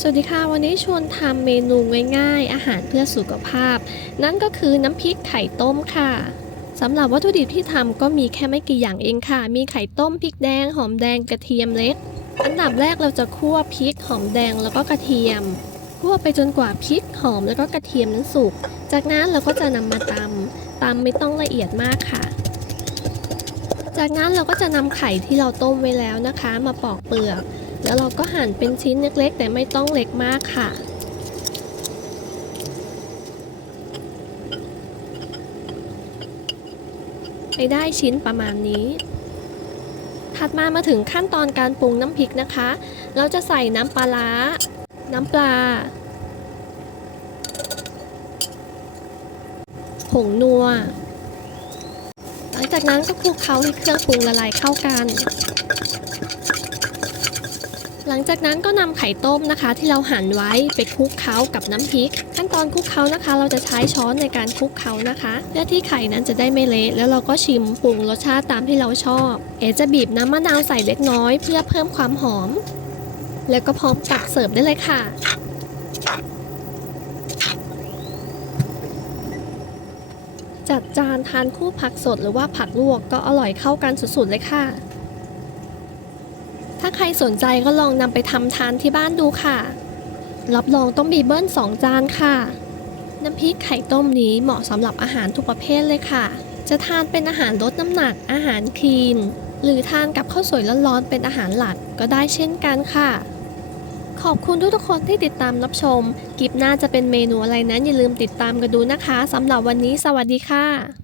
สวัสดีค่ะ วันนี้ชวนทำเมนูง่ายๆ อาหารเพื่อสุขภาพ นั่นก็คือน้ำพริกไข่ต้มค่ะสำหรับวัตถุดิบที่ทำก็มีแค่ไม่กี่อย่างเองค่ะ มีไข่ต้มพริกแดง หอมแดงกระเทียมเล็ก อันดับแรกเราจะคั่วพริกหอมแดงแล้วก็กระเทียมคั่วไปจนกว่าพริกหอมแล้วก็กระเทียมนั้นสุก จากนั้นเราก็จะนำมาตำตำไม่ต้องละเอียดมากค่ะ จากนั้นเราก็จะนำไข่ที่เราต้มไว้แล้วนะคะ มาปอกเปลือก แล้วเราก็หั่นเป็นชิ้นเล็กๆ แต่ไม่ต้องเล็กมากค่ะให้ได้ชิ้นประมาณนี้ ถัดมามาถึงขั้นตอนการปรุงน้ำพริกนะคะ เราจะใส่น้ำปลาร้า น้ำปลา ผงนัว หลังจากนั้นก็คลุกเคล้าให้เครื่องปรุงละลายเข้ากัน หลังจากนั้นก็นำไข่ต้มนะคะ ที่เราหั่นไว้ไปคลุกเคล้ากับน้ำพริก ขั้นตอนคลุกเคล้านะคะ เราจะใช้ช้อนในการคลุกเคล้านะคะ เพื่อที่ไข่นั้นจะได้ไม่เละแล้วเราก็ชิมปรุงรสชาติตามที่เราชอบ เอจะบีบน้ำมะนาวใส่เล็กน้อย เพื่อเพิ่มความหอม แล้วก็พร้อมตักเสิร์ฟได้เลยค่ะจัดจานทานคู่ผักสดหรือว่าผักลวกก็อร่อยเข้ากันสุดๆเลยค่ะ ถ้าใครสนใจก็ลองนำไปทำทานที่บ้านดูค่ะ รับรองต้องมีเบิ้ลสองจานค่ะ น้ำพริกไข่ต้มนี้เหมาะสำหรับอาหารทุกประเภทเลยค่ะ จะทานเป็นอาหารลดน้ำหนัก อาหารคลีน หรือทานกับข้าวสวยร้อนๆเป็นอาหารหลักก็ได้เช่นกันค่ะ ขอบคุณทุกๆคนที่ติดตามรับชม กิปหน้าจะเป็นเมนูอะไรนั้นอย่าลืมติดตามกันดูนะคะสำหรับวันนี้สวัสดีค่ะ